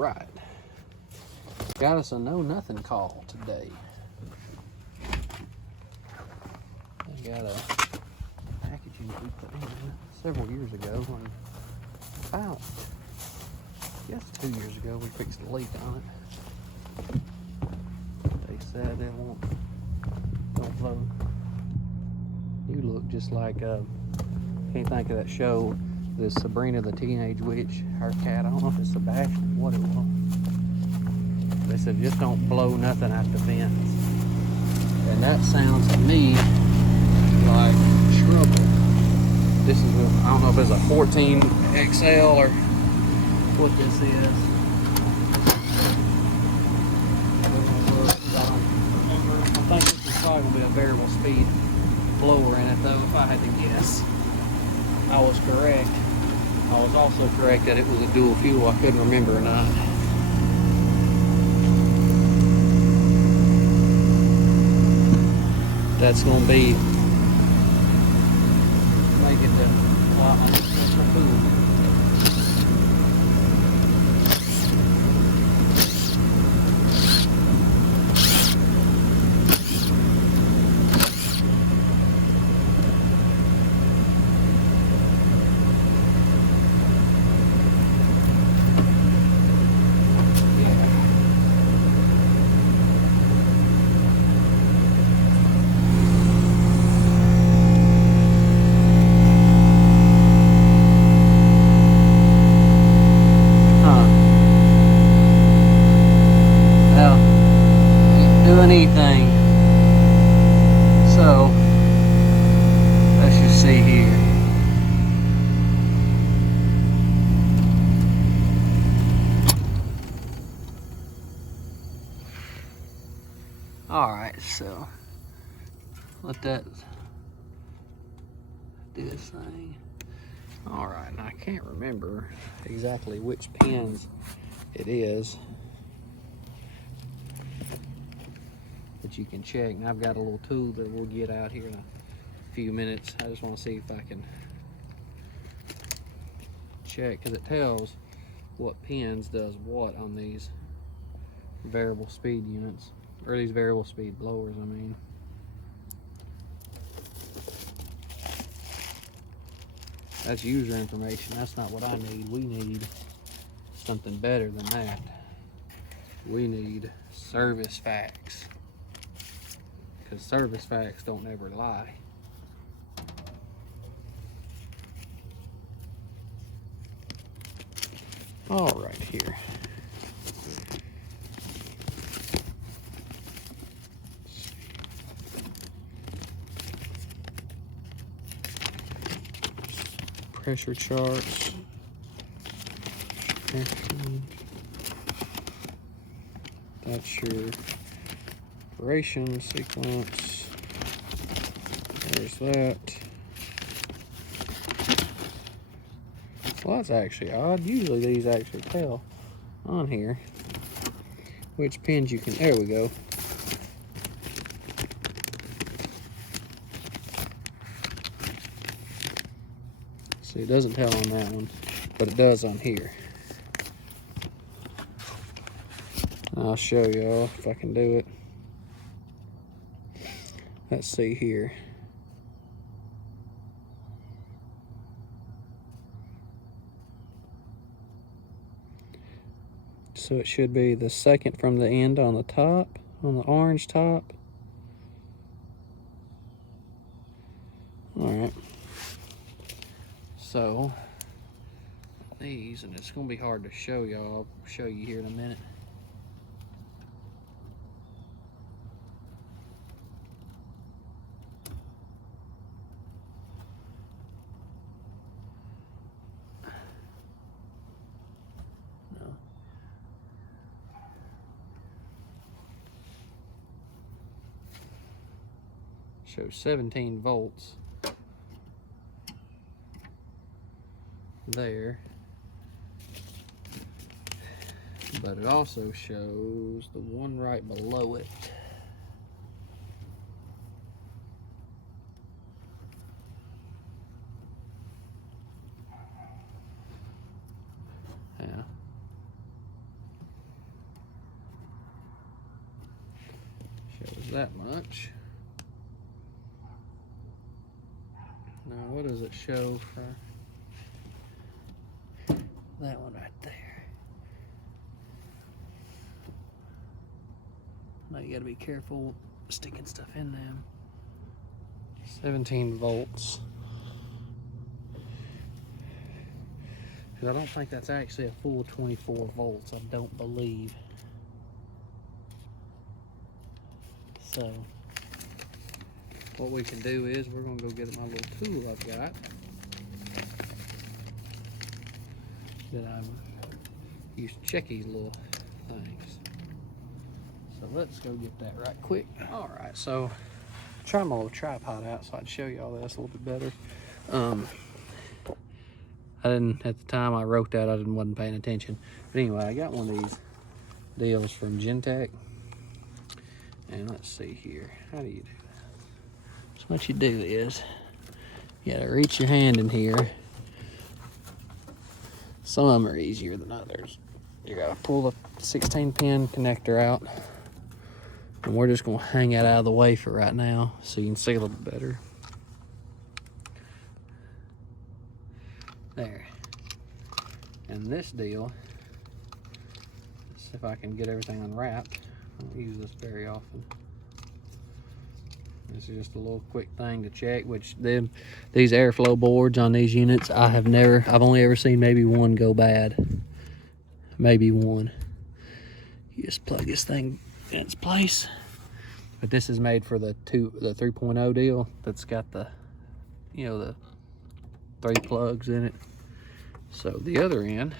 right. Got us a know nothing call today. I got a packaging we put in several years ago when about, I guess 2 years ago, we fixed a leak on it. They said it don't blow. You look just like, can't think of that show, this Sabrina the Teenage Witch, her cat. I don't know if it's Sebastian, what it was. They said just don't blow nothing out the vents. And that sounds to me like trouble. This is, I don't know if it's a 14 XL or what this is. I think this is probably going to be a variable speed blower in it though, if I had to guess. I was correct. I was also correct that it was a dual fuel. I couldn't remember or not. That's going to be make it a lot more cool. Anything. So let's just see here. All right, so let that do this thing. All right, and I can't remember exactly which pins it is, but you can check, and I've got a little tool that we'll get out here in a few minutes. I just want to see if I can check, because it tells what pins does what on these variable speed units, or these variable speed blowers, I mean. That's user information. That's not what I need. We need something better than that. We need service facts, because service facts don't ever lie. All right, here. Pressure charts. That's your operation sequence. There's that. Well, that's actually odd. Usually these actually tell on here which pins you can. There we go. See, it doesn't tell on that one, but it does on here. I'll show y'all if I can do it. Let's see here. So it should be the second from the end on the top, on the orange top. All right. So these, and it's gonna be hard to show y'all. I'll show you here in a minute. No. Shows 17 volts there, but it also shows the one right below it. Yeah. that much. Now, what does it show for that one right there? Now you gotta be careful sticking stuff in them. 17 volts. Because I don't think that's actually a full 24 volts, I don't believe. So, what we can do is we're gonna go get my little tool I've got that I use to check these little things. So let's go get that right quick. All right, so try my little tripod out so I can show you all this a little bit better. I didn't, at the time I wrote that, wasn't paying attention. But anyway, I got one of these deals from Gentech. And let's see here, how do you do that? So what you do is, you gotta reach your hand in here. Some of them are easier than others. You gotta pull the 16 pin connector out. And we're just gonna hang it out of the way for right now so you can see a little bit better. There. And this deal, let's see if I can get everything unwrapped. I don't use this very often. This is just a little quick thing to check, which these airflow boards on these units, I've only ever seen maybe one go bad. Maybe one. You just plug this thing in its place. But this is made for the 3.0 deal that's got the, you know, the 3 plugs in it. So the other end,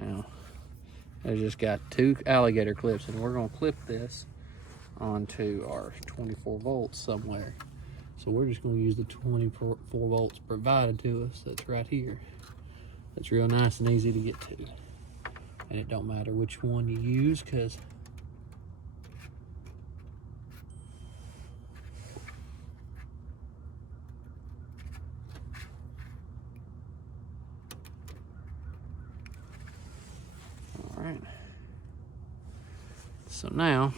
now, I just got 2 alligator clips, and we're gonna clip this onto our 24 volts somewhere. So we're just gonna use the 24 volts provided to us that's right here. That's real nice and easy to get to. And it don't matter which one you use, because so now,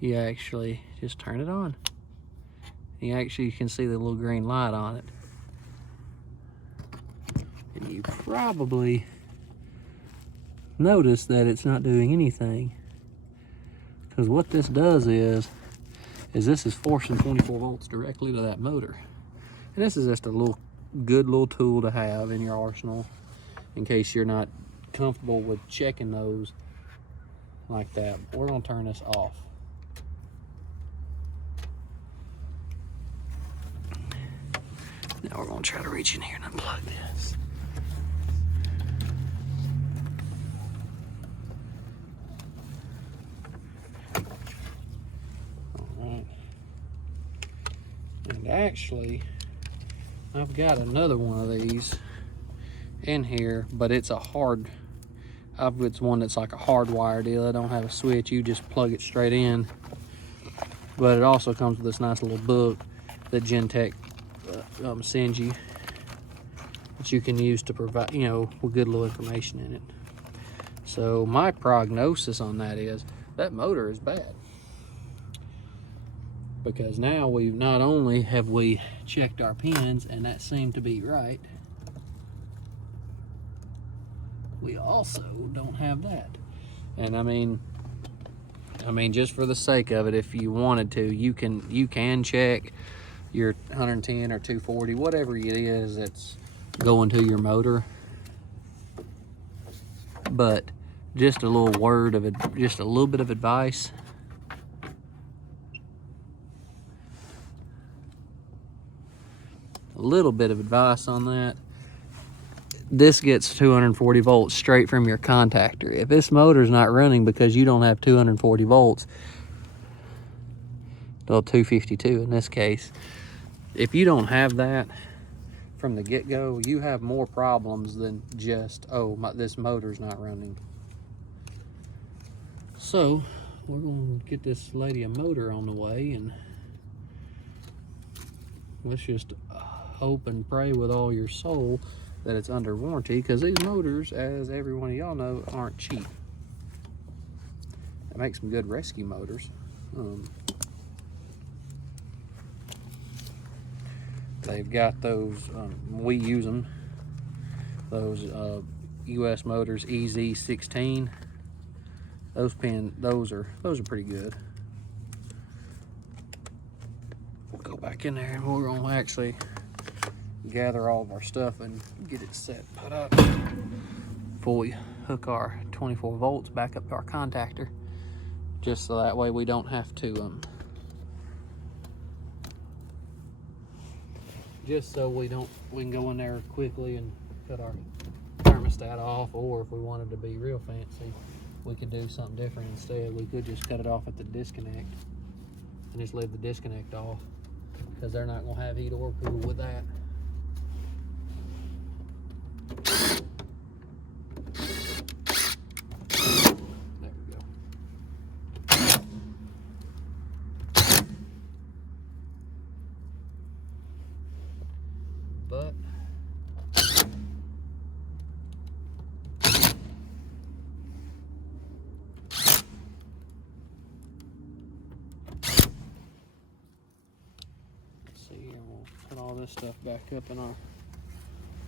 you actually just turn it on. You can see the little green light on it. And you probably notice that it's not doing anything. Because what this does is this is forcing 24 volts directly to that motor. And this is just a good little tool to have in your arsenal in case you're not comfortable with checking those like that. We're gonna turn this off. Now we're gonna try to reach in here and unplug this. All right. And actually, I've got another one of these in here, but it's a hard, it's one that's like a hardwire deal. I don't have a switch, you just plug it straight in. But it also comes with this nice little book that Gentech sends you that you can use to provide, you know, with good little information in it. So my prognosis on that is that motor is bad, because now we've not only have we checked our pins and that seemed to be right, we also don't have that. And I mean just for the sake of it, if you wanted to, you can check your 110 or 240, whatever it is that's going to your motor. But just a little word of it, just a little bit of advice. A little bit of advice on that. This gets 240 volts straight from your contactor. If this motor's not running because you don't have 240 volts, well, 252 in this case, if you don't have that from the get-go, you have more problems than just, this motor's not running. So we're gonna get this lady a motor on the way, and let's just hope and pray with all your soul that it's under warranty, because these motors, as every one of y'all know, aren't cheap. They make some good rescue motors. They've got those, we use them, those US Motors EZ16. Those are pretty good. We'll go back in there and we're gonna actually gather all of our stuff and get it set, put up before we hook our 24 volts back up to our contactor, just so that way we don't have to just so we can go in there quickly and cut our thermostat off, or if we wanted to be real fancy, we could do something different instead. We could just cut it off at the disconnect and just leave the disconnect off, because they're not gonna have heat or cool with that. There we go. But put all this stuff back up in our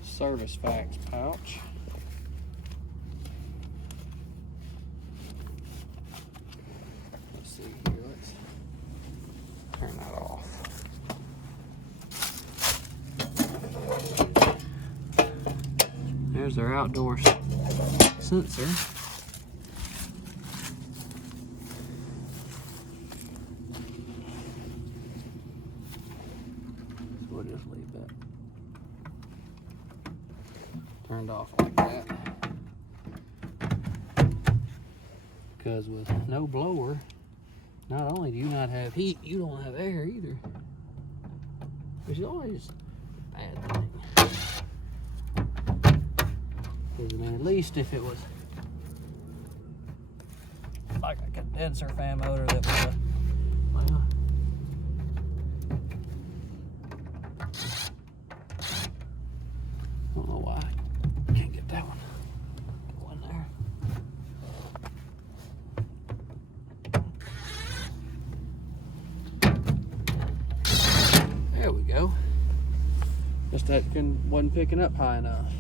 service facts pouch. Let's see here, let's turn that off. There's our outdoor sensor. We'll just leave that turned off like that, because with no blower, not only do you not have heat, you don't have air either, which is always a bad thing. Because I mean, at least if it was like a condenser fan motor that was well, I don't know why I can't get that one. Go in there. There we go. Just that wasn't picking up high enough.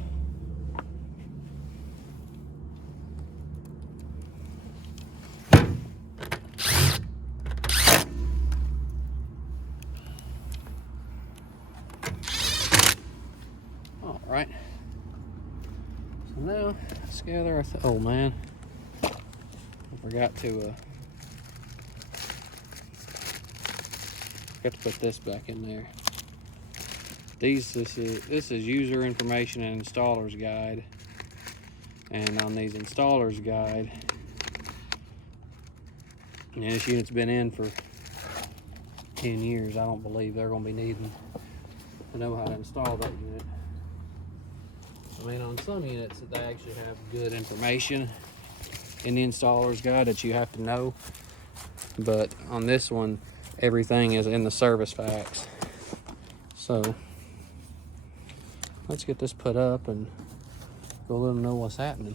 All right. So now let's gather our oh man, I forgot to put this back in there. This is user information and installer's guide, and on these installer's guide, and this unit's been in for 10 years. I don't believe they're going to be needing to know how to install that unit. I mean, on some units they actually have good information in the installer's guide that you have to know, but on this one everything is in the service facts. So let's get this put up and go let them know what's happening.